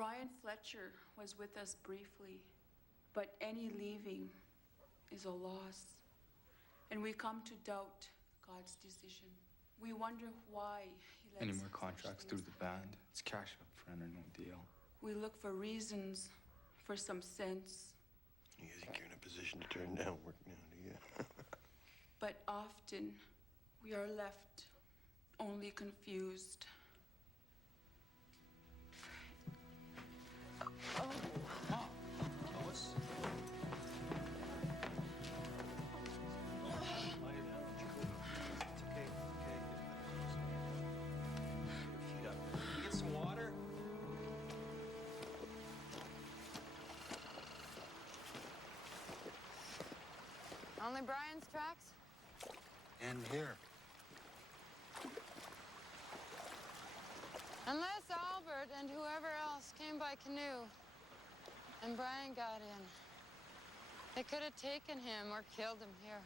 Brian Fletcher was with us briefly, but any leaving is a loss. And we come to doubt God's decision. We wonder why he lets Any more contracts through the band? It's cash up front or no deal. We look for reasons, for some sense. You think you're in a position to turn down work now, do you? But often, we are left only confused. Only Brian's tracks? And here. Unless Albert and whoever else came by canoe and Brian got in. They could have taken him or killed him here.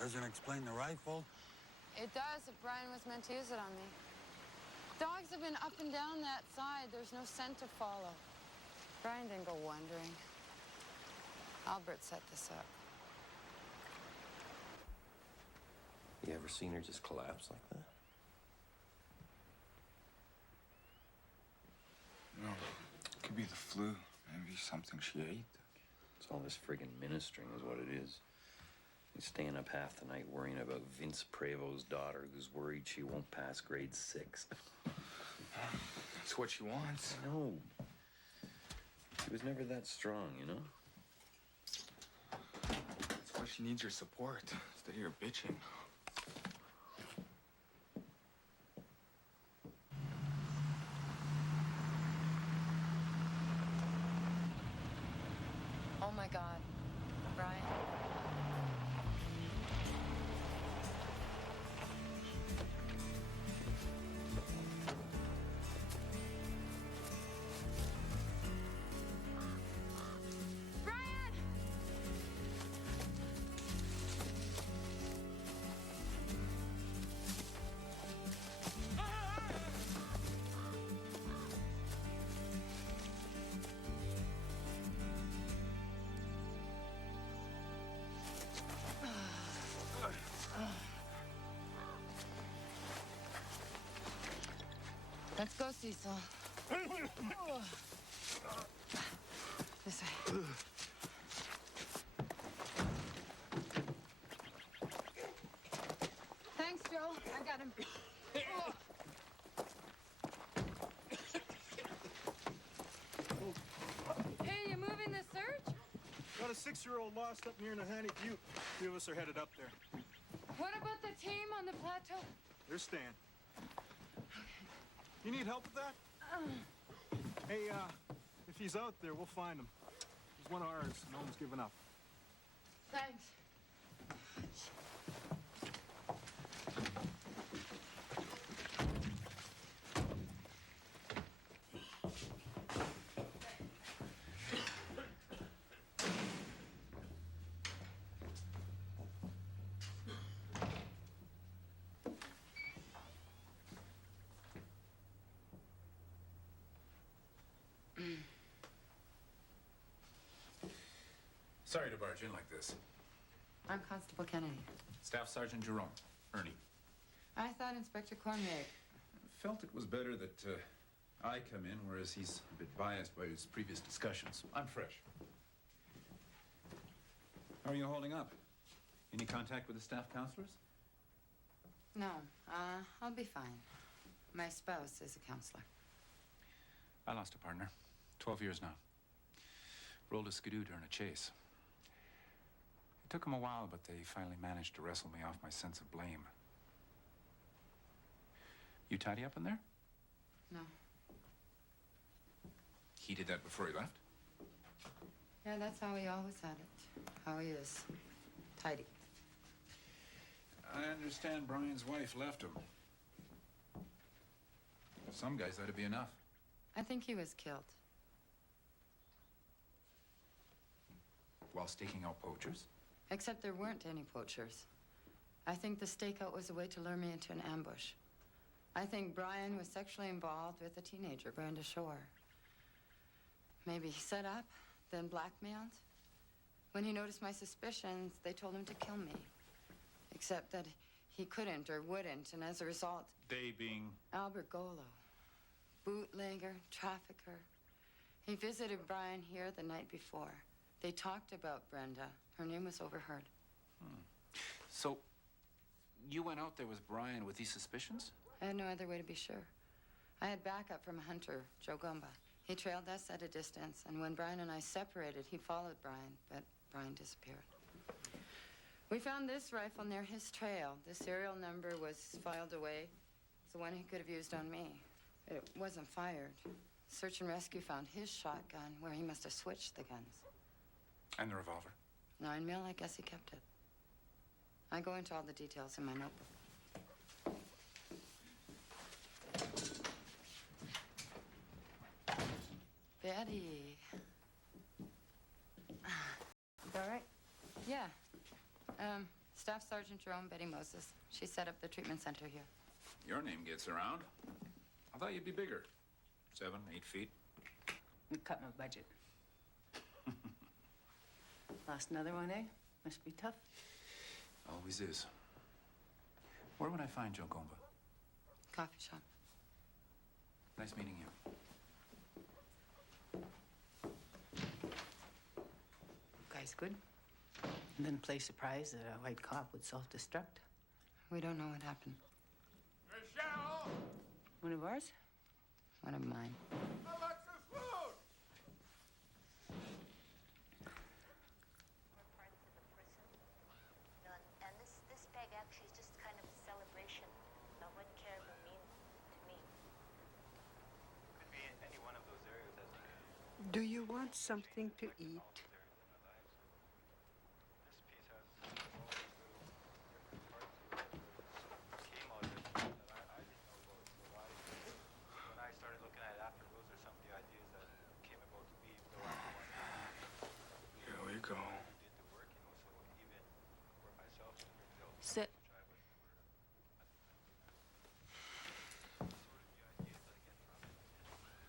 Doesn't explain the rifle. It does if Brian was meant to use it on me. Dogs have been up and down that side. There's no scent to follow. Brian didn't go wandering. Albert set this up. You ever seen her just collapse like that? No, it could be the flu. Maybe something she ate. It's all this friggin' ministering is what it is. He's staying up half the night worrying about Vince Prevo's daughter who's worried she won't pass grade 6. That's what she wants. No. She was never that strong, you know? That's why she needs your support. Instead of your bitching. Oh my God, Brian. Brian! Let's go, Cecil. This way. Thanks, Joe. I got him. Hey, you moving the search? Got a 6-year-old lost up near Nahanni Butte. 3 of us are headed up there. What about the team on the plateau? They're staying. You need help with that? Hey, if he's out there, we'll find him. He's one of ours. No one's given up. Thanks. Sorry to barge in like this. I'm Constable Kennedy. Staff Sergeant Jerome, Ernie. I thought Inspector Cormier. Felt it was better that I come in, whereas he's a bit biased by his previous discussions. I'm fresh. How are you holding up? Any contact with the staff counselors? No, I'll be fine. My spouse is a counselor. I lost a partner. 12 years now. Rolled a skidoo during a chase. It took them a while, but they finally managed to wrestle me off my sense of blame. You tidy up in there? No. He did that before he left? Yeah, that's how he always had it. How he is. Tidy. I understand Brian's wife left him. Some guys, that'd be enough. I think he was killed. While staking out poachers? Except there weren't any poachers. I think the stakeout was a way to lure me into an ambush. I think Brian was sexually involved with a teenager, Brenda Shore. Maybe he set up, then blackmailed. When he noticed my suspicions, they told him to kill me. Except that he couldn't or wouldn't, and as a result... They being? Albert Golo. Bootlegger, trafficker. He visited Brian here the night before. They talked about Brenda. Her name was overheard. So, you went out there with Brian with these suspicions? I had no other way to be sure. I had backup from a hunter, Joe Gumba. He trailed us at a distance, and when Brian and I separated, he followed Brian, but Brian disappeared. We found this rifle near his trail. The serial number was filed away. It's the one he could have used on me. It wasn't fired. Search and rescue found his shotgun where he must have switched the guns. And the revolver? 9mm, I guess he kept it. I go into all the details in my notebook. Betty. All right? Yeah. Staff Sergeant Jerome, Betty Moses. She set up the treatment center here. Your name gets around. I thought you'd be bigger. 7, 8 feet. We cut my budget. Lost another one, eh? Must be tough. Always is. Where would I find Joe Gomba? Coffee shop. Nice meeting you. Guy's good. And then play surprise that a white cop would self-destruct. We don't know what happened. Michelle! One of ours? One of mine. Alexis food! We're parts of the prison. You know, and this peg actually is just kind of a celebration of what caribou mean to me. Could be in any one of those areas, I think. Do you want something to eat? This piece has all these little different parts to it. There's scheme out there that I didn't know about. So when I started looking at it after, those are some of the ideas that came about to me. Though I'm the one Here we go. who did the work, you know, so even for myself, Sit. which I wasn't aware of. Sort of the ideas that I get from it.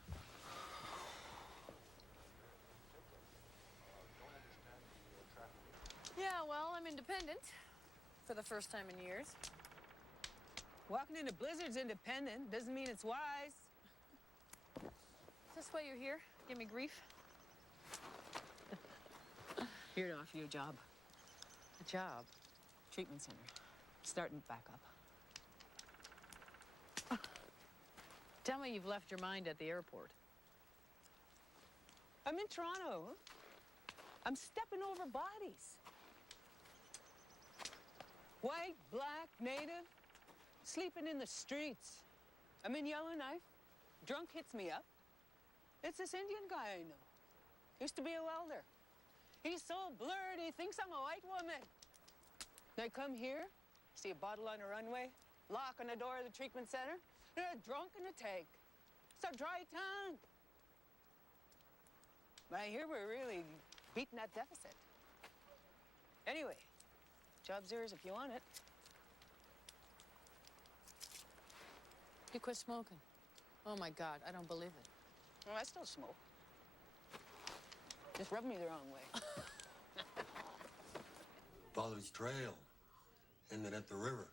Don't understand the traffic. Yeah, well, I'm independent for the first time in years. Walking into blizzard's independent. Doesn't mean it's wise. Is this why you're here? Give me grief? Here to offer you a job. A job? Treatment center. Starting back up. Tell me you've left your mind at the airport. I'm in Toronto. I'm stepping over bodies. White, black, native, sleeping in the streets. I'm in Yellowknife. Drunk hits me up. It's this Indian guy I know. Used to be a welder. He's so blurred, he thinks I'm a white woman. I come here, see a bottle on a runway, lock on the door of the treatment center, and a drunk in a tank. It's a dry town. But I hear we're really beating that deficit. Anyway, job's yours if you want it. You quit smoking. Oh my God, I don't believe it. Well, I still smoke. Just rub me the wrong way. Followed his trail. Ended at the river.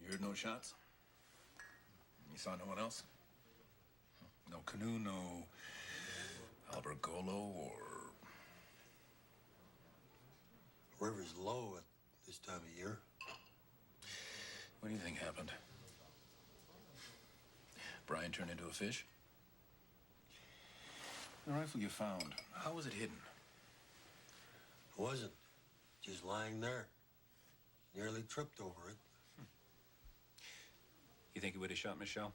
You heard no shots? You saw no one else? No canoe, no Albert Golo or... River's low at this time of year. What do you think happened? Brian turned into a fish? The rifle you found, how was it hidden? It wasn't. Just lying there. Nearly tripped over it. You think he would have shot Michelle?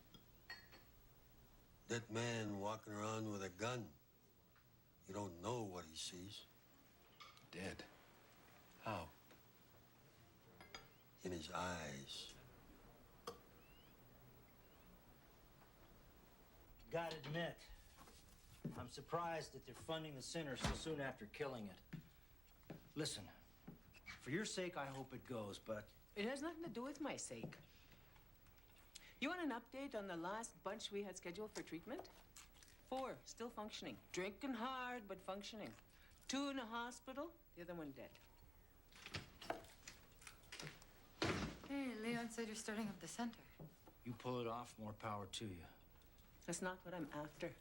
That man walking around with a gun. You don't know what he sees. Dead. How? In his eyes. Gotta admit, I'm surprised that they're funding the center so soon after killing it. Listen, for your sake, I hope it goes, but... It has nothing to do with my sake. You want an update on the last bunch we had scheduled for treatment? 4 still functioning. Drinking hard, but functioning. 2 in a hospital, the other one dead. Hey, Leon said you're starting up the center. You pull it off, more power to you. That's not what I'm after.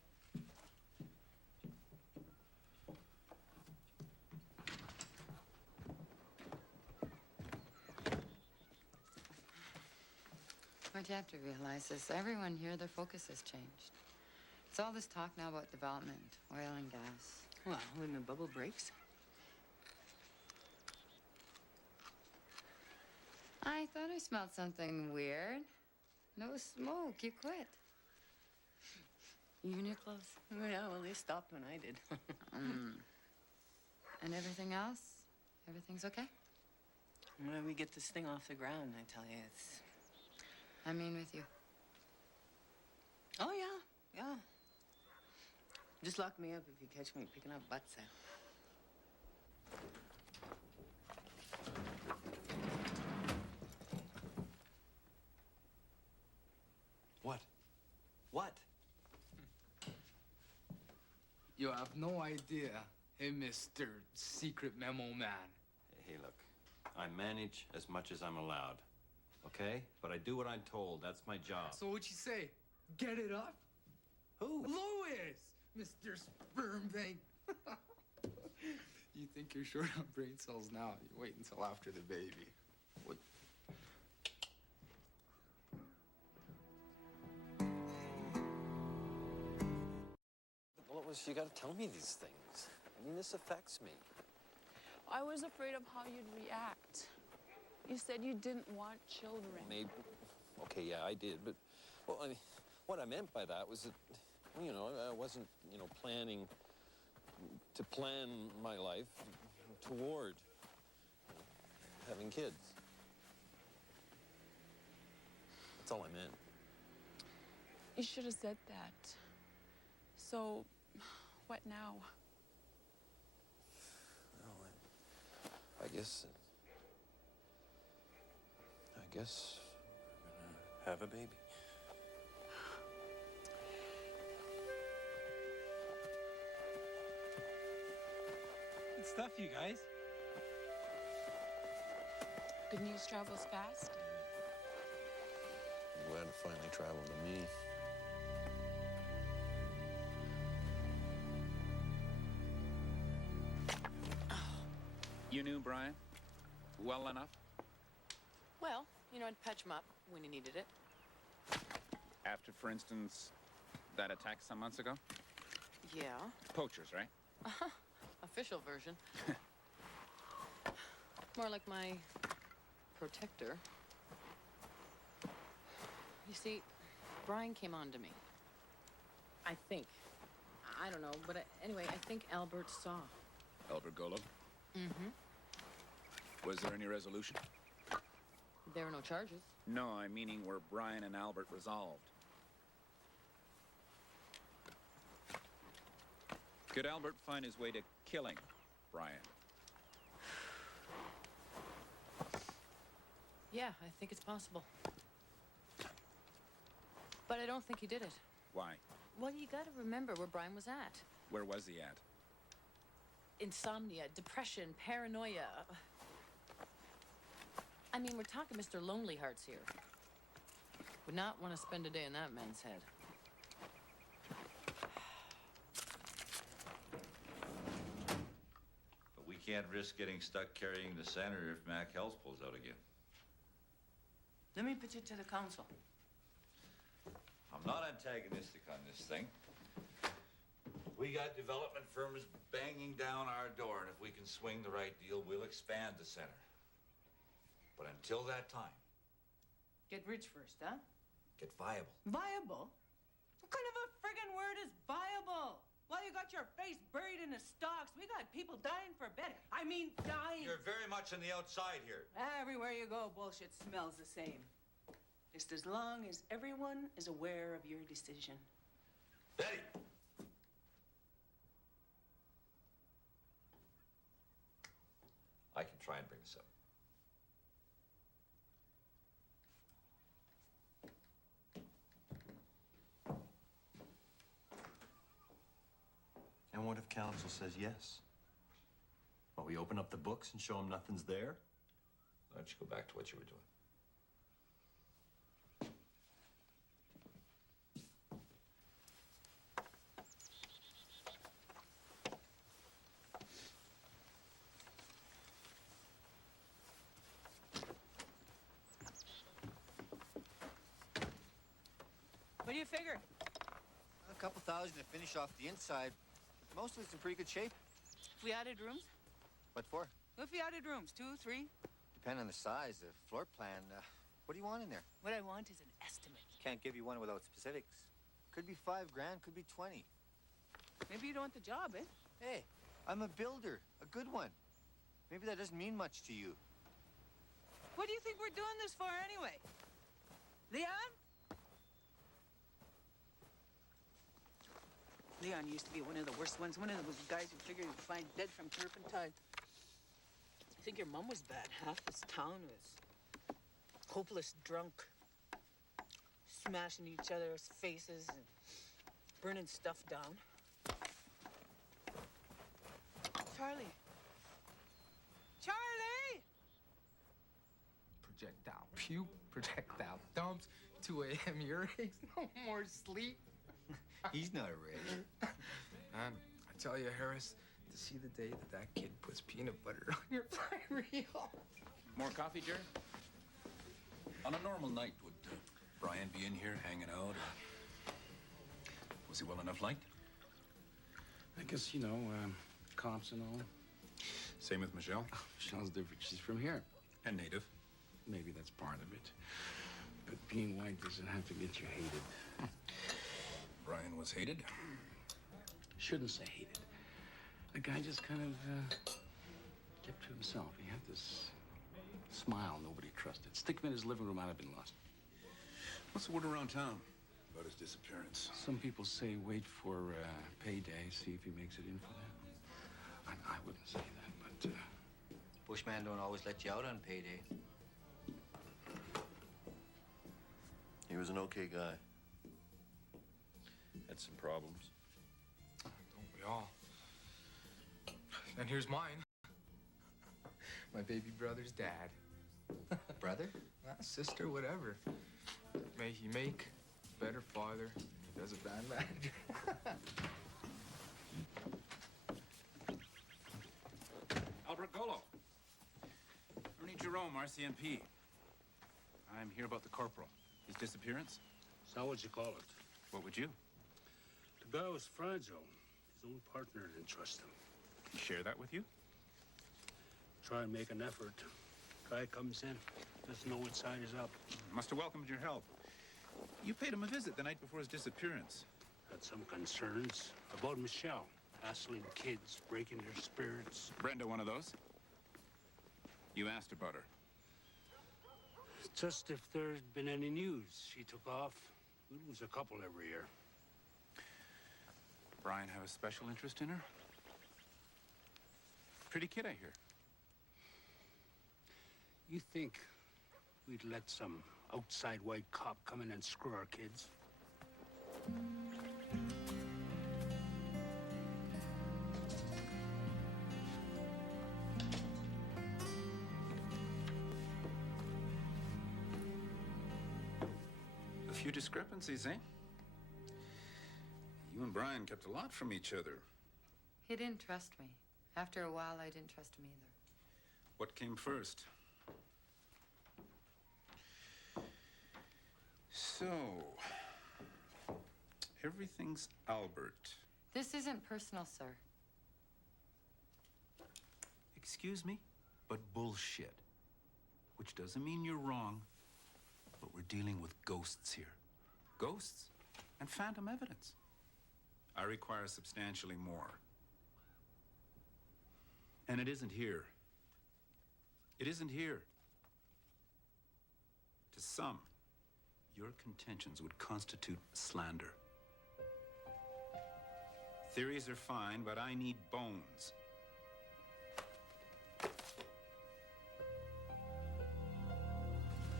What you have to realize is everyone here, their focus has changed. It's all this talk now about development, oil and gas. Well, when the bubble breaks. I thought I smelled something weird. No smoke, you quit. Even your clothes. Yeah, well, they stopped when I did. And everything else? Everything's okay? When we get this thing off the ground, I tell you, it's... I mean with you. Oh, yeah, yeah. Just lock me up if you catch me picking up butts out. What? What? You have no idea, hey, Mr. Secret Memo Man. Hey, look, I manage as much as I'm allowed, okay? But I do what I'm told. That's my job. So what'd you say? Get it up? Who? Louis! Mr. Sperm Bank. You think you're short on brain cells now? You wait until after the baby. What? Lois, you gotta tell me these things. I mean, this affects me. I was afraid of how you'd react. You said you didn't want children. Maybe. Okay, yeah, I did, but well, I mean, what I meant by that was that, you know, I wasn't, you know, planning to plan my life toward having kids. That's all I meant. You should have said that. So, what now? Well, I guess we're gonna have a baby. Good stuff, you guys. Good news travels fast. I'm glad it finally traveled to me. You knew Brian well enough? Well, you know, I'd patch him up when he needed it. After, for instance, that attack some months ago? Yeah. Poachers, right? Official version. More like my protector. You see, Brian came on to me. I think. I don't know, but anyway, I think Albert saw. Albert Golo? Mm-hmm. Was there any resolution? There were no charges. No, I'm meaning were Brian and Albert resolved. Could Albert find his way to killing Brian? Yeah, I think it's possible. But I don't think he did it. Why? Well, you gotta remember where Brian was at. Where was he at? Insomnia, depression, paranoia. I mean, we're talking Mr. Lonely Hearts here. Would not want to spend a day in that man's head. But we can't risk getting stuck carrying the center if Mac Hells pulls out again. Let me pitch it to the council. I'm not antagonistic on this thing. We got development firms banging down our door, and if we can swing the right deal, we'll expand the center. But until that time, Get rich first, huh? get viable. Viable? What kind of a friggin' word is viable? Well, you got your face buried in the stocks. We got people dying for bed. I mean, dying. You're very much on the outside here. Everywhere you go, bullshit smells the same. Just as long as everyone is aware of your decision. Betty! I can try and bring this up. counsel says yes. Well, we open up the books and show him nothing's there? Why don't you go back to what you were doing? What do you figure? A couple thousand to finish off the inside. Most of it's in pretty good shape. If we added rooms? What for? If we added rooms, 2, 3? Depending on the size, the floor plan. What do you want in there? What I want is an estimate. Can't give you one without specifics. Could be 5 grand, could be 20. Maybe you don't want the job, eh? Hey, I'm a builder, a good one. Maybe that doesn't mean much to you. What do you think we're doing this for anyway? Leon? Leon used to be one of the worst ones. One of those guys who figured he'd find dead from turpentine. I think your mom was bad. Half this town was hopeless drunk. Smashing each other's faces and burning stuff down. Charlie! Charlie! Projectile puke, projectile dumps, 2 a.m. earaches, no more sleep. He's not ready. Man, I tell you, Harris, to see the day that kid puts peanut butter on your fry reel. More coffee, Jerry? On a normal night, would Brian be in here hanging out? Or was he well enough liked? I guess, you know, comps and all. Same with Michelle? Michelle's different. She's from here. And native. Maybe that's part of it. But being white doesn't have to get you hated. Brian was hated? Shouldn't say hated. The guy just kind of kept to himself. He had this smile nobody trusted. Stick him in his living room, I'd have been lost. What's the word around town about his disappearance? Some people say wait for payday, see if he makes it in for that. I wouldn't say that, but... Bushman don't always let you out on payday. He was an okay guy. Had some problems. Don't we all? And here's mine. My baby brother's dad. Brother? Sister, whatever. May he make a better father than he does a bad manager. Albert Golo. Ernie Jerome, RCMP. I'm here about the corporal. His disappearance? So would you call it? What would you? The guy was fragile. His own partner didn't trust him. He share that with you? Try and make an effort. Guy comes in, doesn't know which side is up. Must have welcomed your help. You paid him a visit the night before his disappearance. Had some concerns about Michelle. Hassling kids, breaking their spirits. Brenda, one of those? You asked about her. Just if there's been any news. She took off. We lose a couple every year. Brian have a special interest in her? Pretty kid, I hear. You think we'd let some outside white cop come in and screw our kids? A few discrepancies, eh? You and Brian kept a lot from each other. He didn't trust me. After a while, I didn't trust him either. What came first? So, everything's Albert. This isn't personal, sir. Excuse me, but bullshit. Which doesn't mean you're wrong, but we're dealing with ghosts here. Ghosts and phantom evidence. I require substantially more. And it isn't here. It isn't here. To some, your contentions would constitute slander. Theories are fine, but I need bones.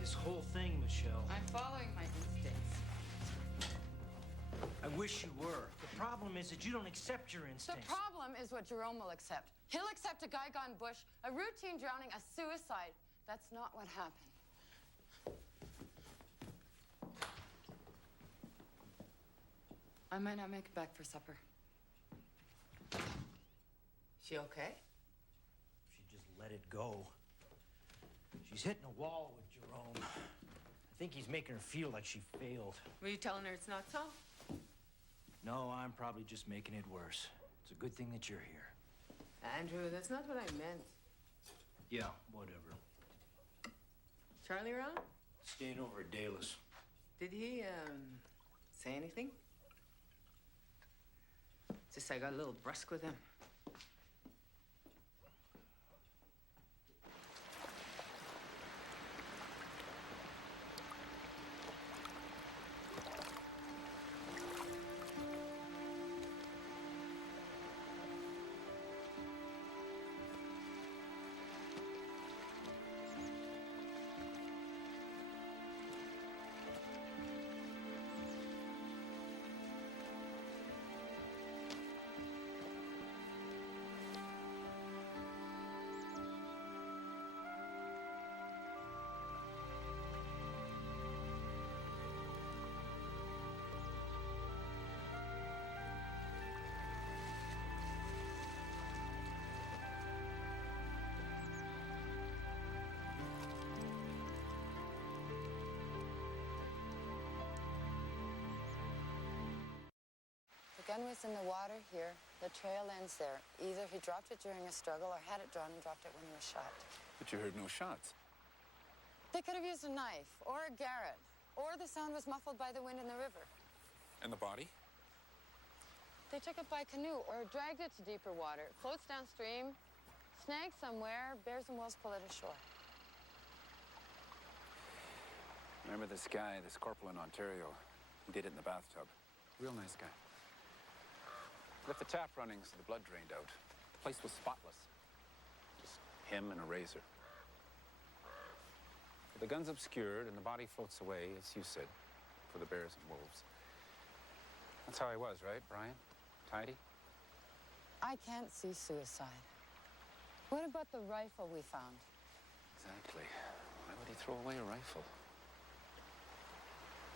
This whole thing, Michelle. I'm following my instincts. I wish you were. The problem is that you don't accept your The instincts. problem is what Jerome will accept. He'll accept a guy gone bush, a routine drowning, a suicide. That's not what happened. I might not make it back for supper. She okay? She just let it go. She's hitting a wall with Jerome. I think he's making her feel like she failed. Were you telling her it's not so? No, I'm probably just making it worse. It's a good thing that you're here. Andrew, that's not what I meant. Yeah, whatever. Charlie around? Staying over at Dallas. Did he, say anything? Just I got a little brusque with him. The gun was in the water here. The trail ends there. Either he dropped it during a struggle or had it drawn and dropped it when he was shot. But you heard no shots. They could have used a knife or a garrote, or the sound was muffled by the wind in the river. And the body? They took it by canoe or dragged it to deeper water. It floats downstream, snags somewhere, bears and wolves pull it ashore. Remember this guy, this corporal in Ontario? He did it in the bathtub. Real nice guy. Left the tap running so the blood drained out. The place was spotless. Just him and a razor. The gun's obscured and the body floats away, as you said, for the bears and wolves. That's how he was, right, Brian? Tidy? I can't see suicide. What about the rifle we found? Exactly. Why would he throw away a rifle?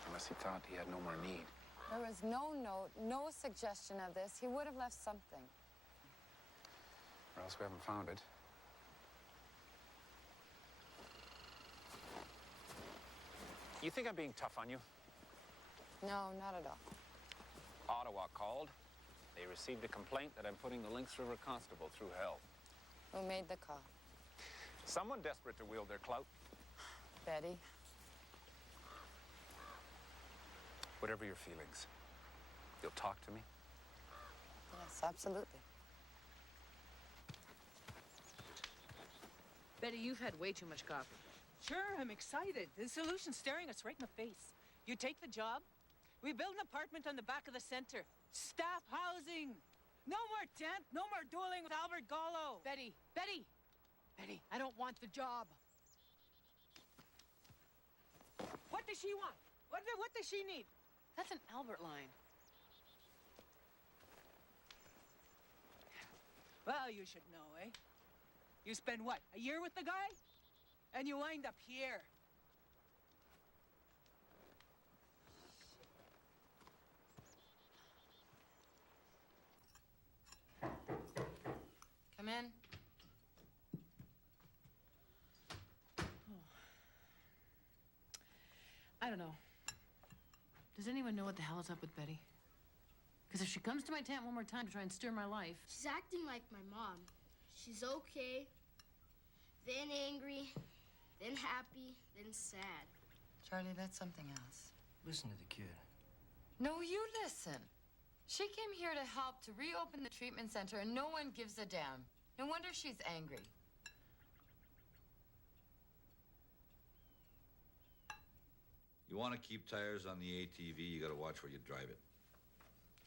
Unless he thought he had no more need. There was no note, no suggestion of this. He would have left something. Or else we haven't found it. You think I'm being tough on you? No, not at all. Ottawa called. They received a complaint that I'm putting the Lynx River Constable through hell. Who made the call? Someone desperate to wield their clout. Betty. Whatever your feelings, you'll talk to me? Yes, absolutely. Betty, you've had way too much coffee. Sure, I'm excited. The solution's staring us right in the face. You take the job, we build an apartment on the back of the center. Staff housing. No more tent, no more dueling with Albert Gallo. Betty, I don't want the job. What does she want? What does she need? That's an Albert line. Well, you should know, eh? You spend what, a year with the guy? And you wind up here. Come in. I don't know. Does anyone know what the hell is up with Betty? Because if she comes to my tent one more time to try and stir my life... She's acting like my mom. She's okay, then angry, then happy, then sad. Charlie, that's something else. Listen to the kid. No, you listen. She came here to help to reopen the treatment center, and no one gives a damn. No wonder she's angry. You want to keep tires on the ATV, you got to watch where you drive it.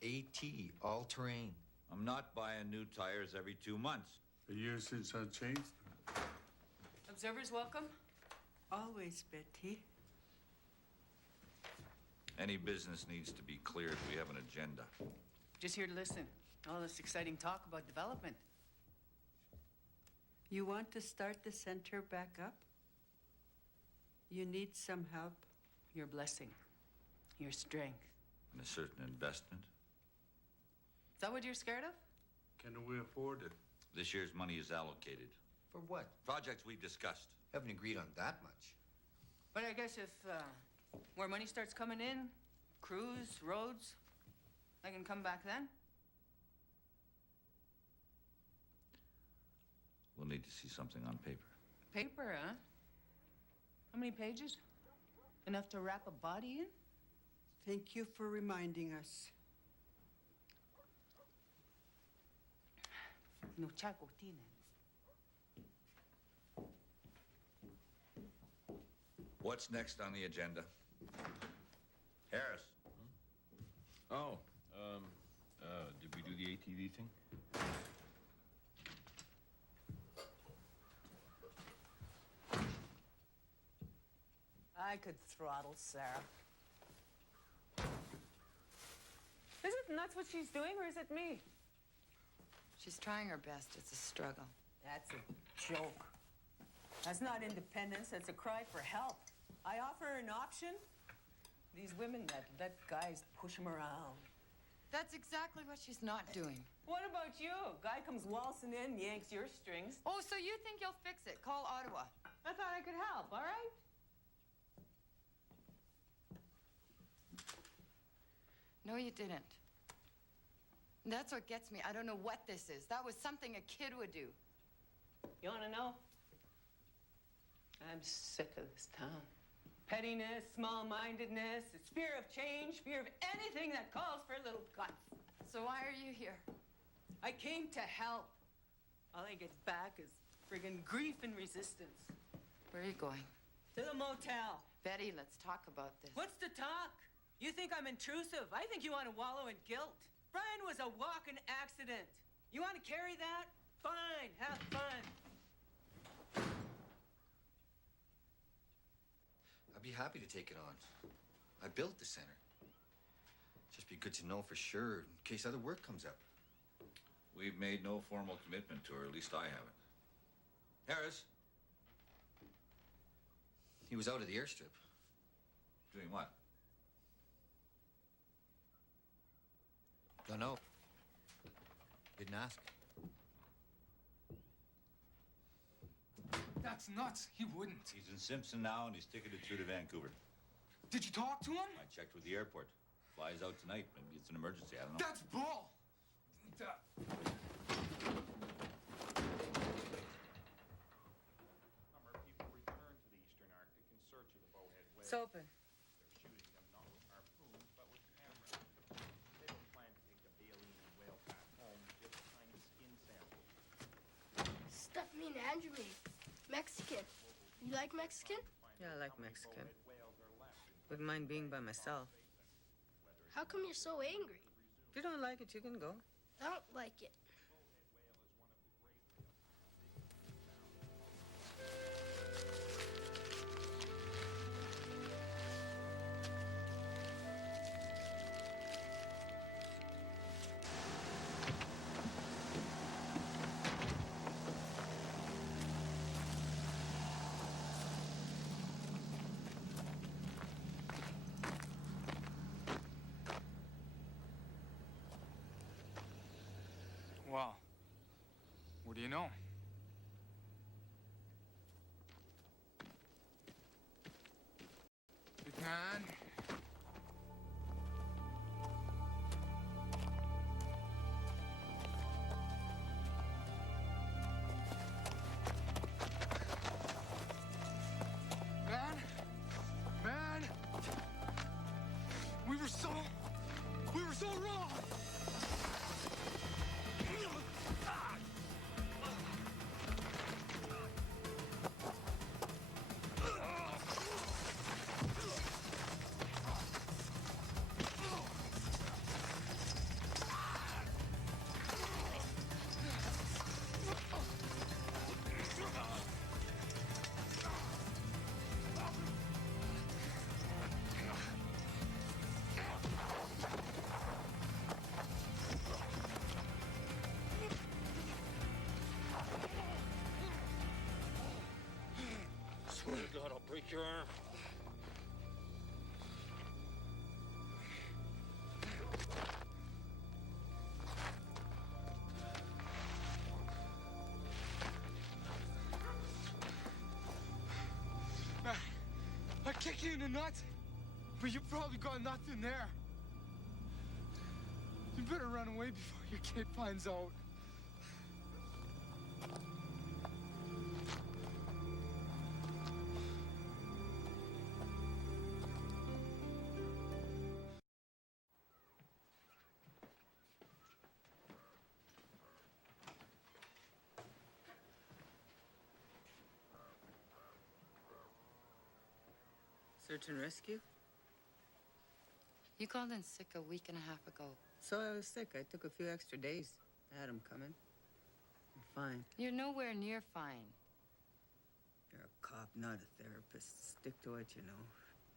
AT, all-terrain. I'm not buying new tires every 2 months. A year since I changed them. Observers welcome? Always, Betty. Any business needs to be cleared. We have an agenda. Just here to listen. All this exciting talk about development. You want to start the center back up? You need some help? Your blessing. Your strength. And a certain investment. Is that what you're scared of? Can we afford it? This year's money is allocated. For what? Projects we discussed. Haven't agreed on that much. But I guess if more money starts coming in, crews, roads, I can come back then. We'll need to see something on paper. Paper, huh? How many pages? Enough to wrap a body in? Thank you for reminding us. No chaco tienen. What's next on the agenda? Harris. Oh, did we do the ATV thing? I could throttle Sarah. Is it nuts what she's doing, or is it me? She's trying her best. It's a struggle. That's a joke. That's not independence. That's a cry for help. I offer her an option. These women that let guys push them around. That's exactly what she's not doing. What about you? Guy comes waltzing in, yanks your strings. Oh, so you think you'll fix it? Call Ottawa. I thought I could help, all right? No, you didn't. That's what gets me. I don't know what this is. That was something a kid would do. You want to know? I'm sick of this town. Pettiness, small-mindedness, it's fear of change, fear of anything that calls for little guts. So why are you here? I came to help. All I get back is friggin' grief and resistance. Where are you going? To the motel. Betty, let's talk about this. What's the talk? You think I'm intrusive? I think you want to wallow in guilt. Brian was a walking accident. You want to carry that? Fine, have fun. I'd be happy to take it on. I built the center. Just be good to know for sure in case other work comes up. We've made no formal commitment to her, at least I haven't. Harris. He was out of the airstrip. Doing what? Don't know. Didn't ask. That's nuts. He wouldn't. He's in Simpson now, and he's ticketed through to Vancouver. Did you talk to him? I checked with the airport. Flies out tonight. Maybe it's an emergency. I don't know. That's bull. People return to the Eastern Arctic in search of the bowhead whale. It's open. They're shooting them not with harpoons, but with cameras. They don't plan to take the baleen whale back home, just tiny skin samples. Stuff me and Andrew made. Mexican. You like Mexican? Yeah, I like Mexican. Wouldn't mind being by myself. How come you're so angry? If you don't like it, you can go. I don't like it. Well, what do you know? Big man. Man, we were so wrong. kick you in the nuts, but you probably got nothing there. You better run away before your kid finds out. Search and rescue? You called in sick a week and a half ago. So I was sick. I took a few extra days. I had him coming. I'm fine. You're nowhere near fine. You're a cop, not a therapist. Stick to what you know.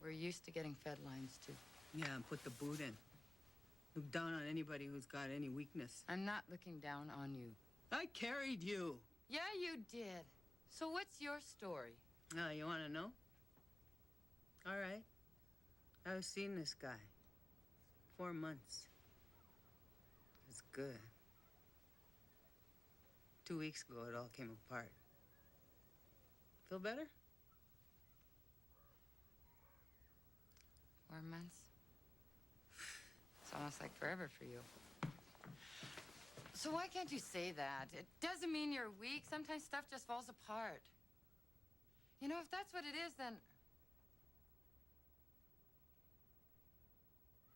We're used to getting fed lines, too. Yeah, and put the boot in. Look down on anybody who's got any weakness. I'm not looking down on you. I carried you. Yeah, you did. So what's your story? Now, you want to know? All right. I've seen this guy. 4 months. It's good. 2 weeks ago, it all came apart. Feel better? 4 months? It's almost like forever for you. So why can't you say that? It doesn't mean you're weak. Sometimes stuff just falls apart. You know, if that's what it is, then...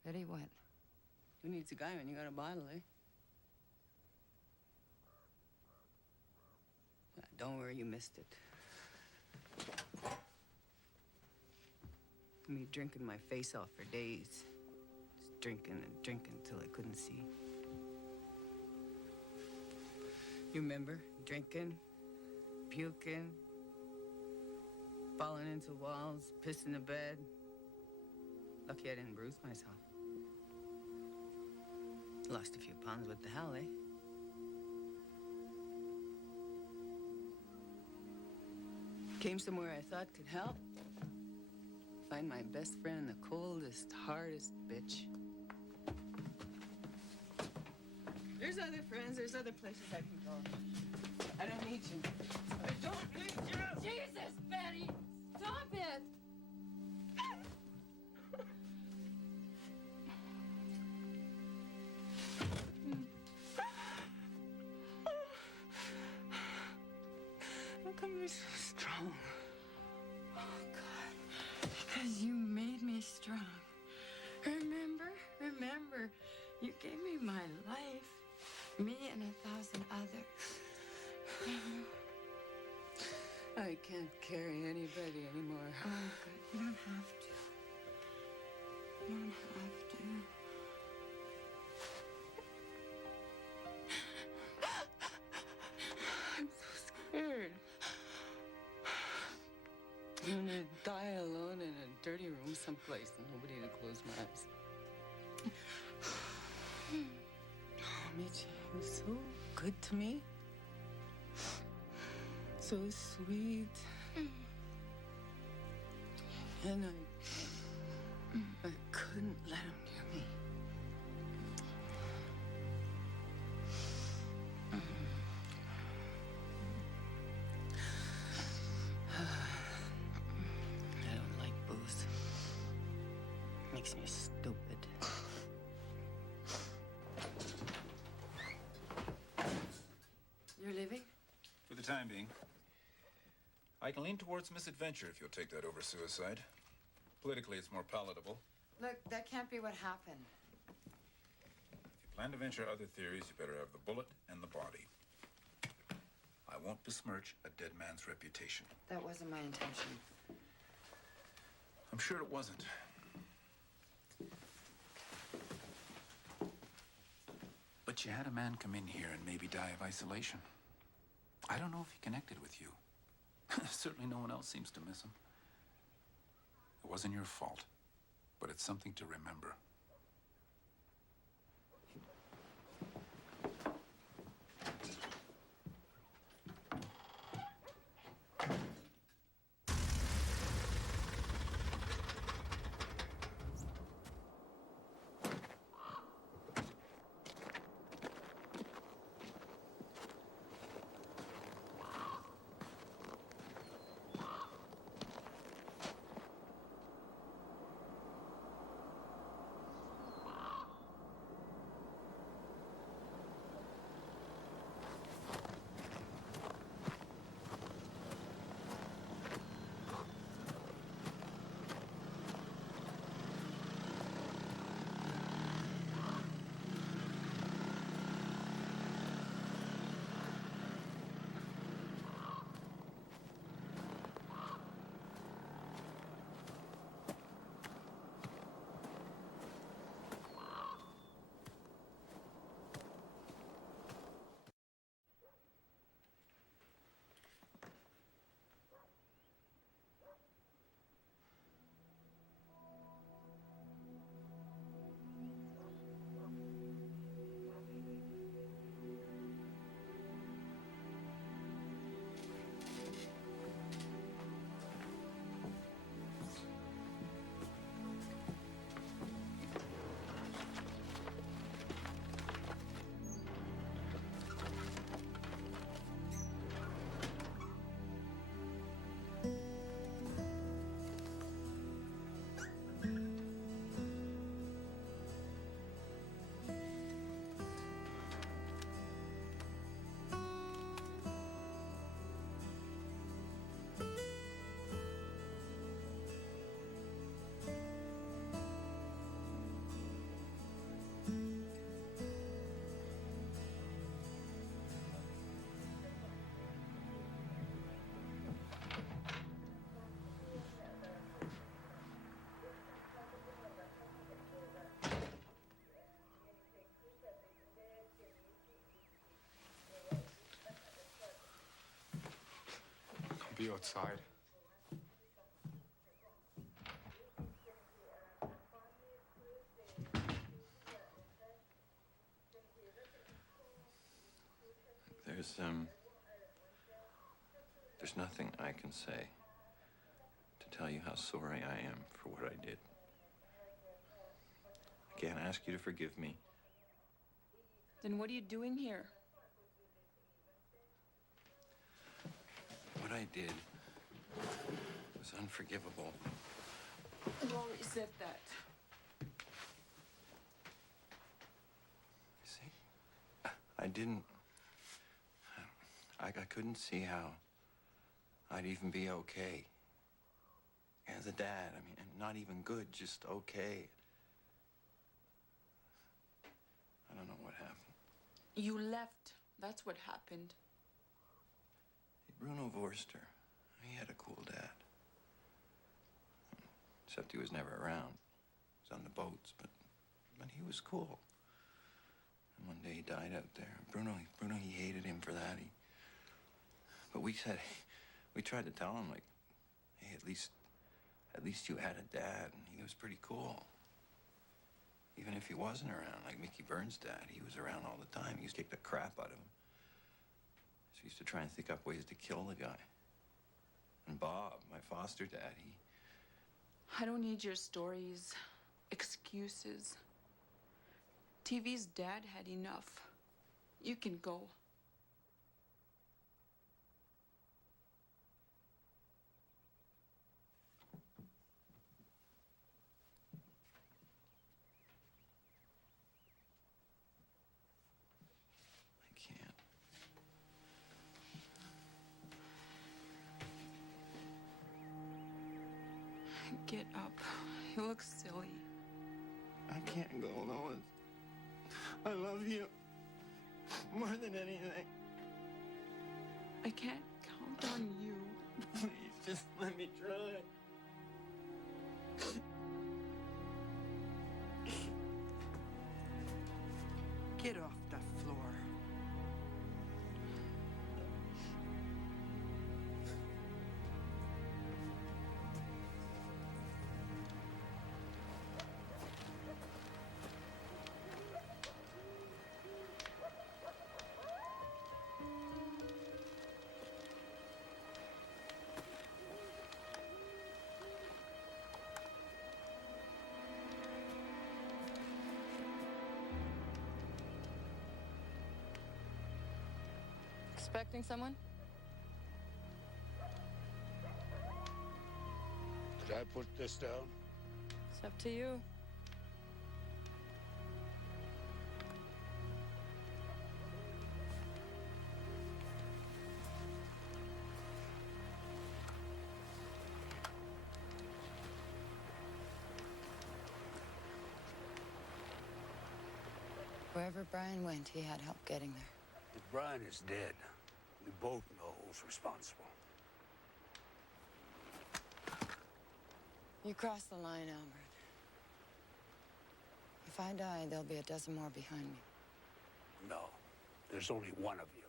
Ready what? Who needs a guy when you got a bottle, eh? Don't worry, you missed it. Me drinking my face off for days. Just drinking and drinking till I couldn't see. You remember? Drinking, puking, falling into walls, pissing the bed. Lucky I didn't bruise myself. Lost a few pounds. What the hell, eh? Came somewhere I thought could help. Find my best friend, the coldest, hardest bitch. There's other friends, there's other places I can go. I don't need you. I don't need you! Jesus, Betty! Stop it! How come you're so strong? Oh, God. Because you made me strong. Remember, you gave me my life. Me and 1,000 others. I can't carry anybody anymore. Oh, good. You don't have to. You don't have to. I'm so scared. I'm gonna die alone in a dirty room someplace and nobody to close my eyes. Oh, Mitch, he was so good to me. So sweet. And I couldn't let him near me. I don't like booze. Makes me stupid. You're leaving? For the time being. I can lean towards misadventure if you'll take that over suicide. Politically, it's more palatable. Look, that can't be what happened. If you plan to venture other theories, you better have the bullet and the body. I won't besmirch a dead man's reputation. That wasn't my intention. I'm sure it wasn't. But you had a man come in here and maybe die of isolation. I don't know if he connected with you. Certainly no one else seems to miss him. It wasn't your fault, but it's something to remember. be outside. There's nothing I can say to tell you how sorry I am for what I did. I can't ask you to forgive me. Then what are you doing here? What I did was unforgivable. Laurie said that. You see, I didn't. I couldn't see how I'd even be okay. As a dad, I mean, and not even good, just okay. I don't know what happened. You left. That's what happened. Bruno Vorster, he had a cool dad. Except he was never around. He was on the boats, but he was cool. And one day he died out there. Bruno, he hated him for that. But we tried to tell him, like, hey, at least you had a dad, and he was pretty cool. Even if he wasn't around, like Mickey Burns' dad, he was around all the time. He used to kick the crap out of him. So he used to try and think up ways to kill the guy. And Bob, my foster dad, I don't need your stories, excuses. TV's dad had enough. You can go. Get up. You look silly. I can't go, Lois. I love you more than anything. I can't count on you. Please, just let me try. Get off the floor. Expecting someone? Did I put this down? It's up to you. Wherever Brian went, he had help getting there. If Brian is dead, we both know who's responsible. You crossed the line, Albert. If I die, there'll be a dozen more behind me. No, there's only one of you.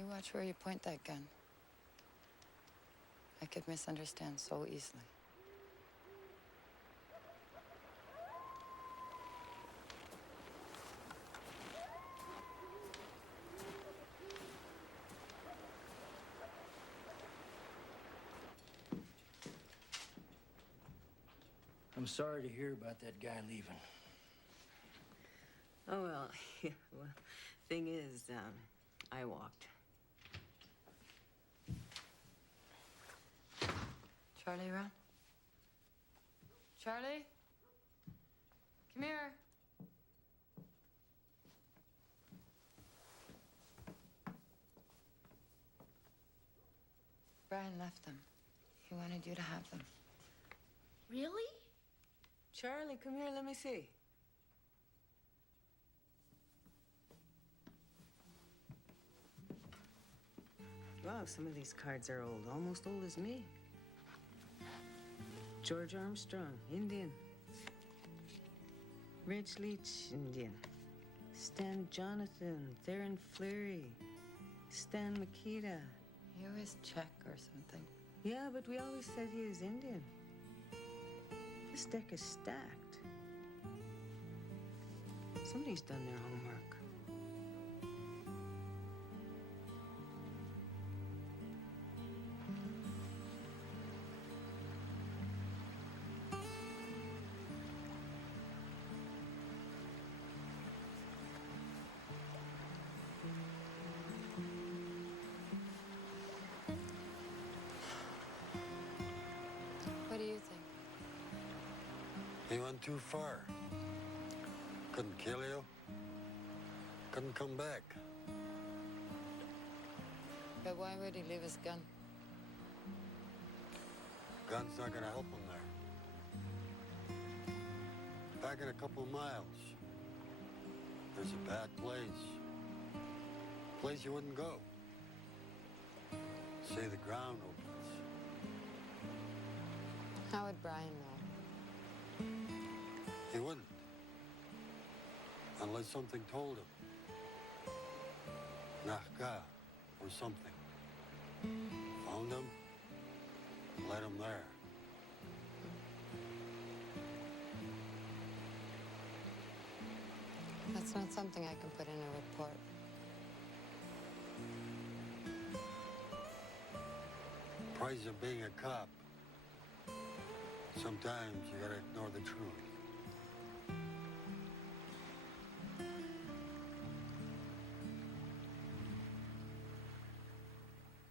You watch where you point that gun. I could misunderstand so easily. I'm sorry to hear about that guy leaving. Oh, well, yeah, well, thing is, I walked. Charlie around? Charlie? Come here. Brian left them. He wanted you to have them. Really? Charlie, come here, let me see. Wow, some of these cards are old, almost old as me. George Armstrong, Indian. Reg Leach, Indian. Stan Jonathan, Theron Fleury, Stan Makita, He was Czech or something. Yeah, but we always said he was Indian. This deck is stacked. Somebody's done their homework. What do you think? He went too far. Couldn't kill you. Couldn't come back. But why would he leave his gun? Gun's not gonna help him there. Back in a couple of miles, there's a bad place. Place you wouldn't go. Say the ground opens. How would Brian know? He wouldn't. Unless something told him. Nahka or something. Found him, led him there. That's not something I can put in a report. Price of being a cop. Sometimes you gotta ignore the truth.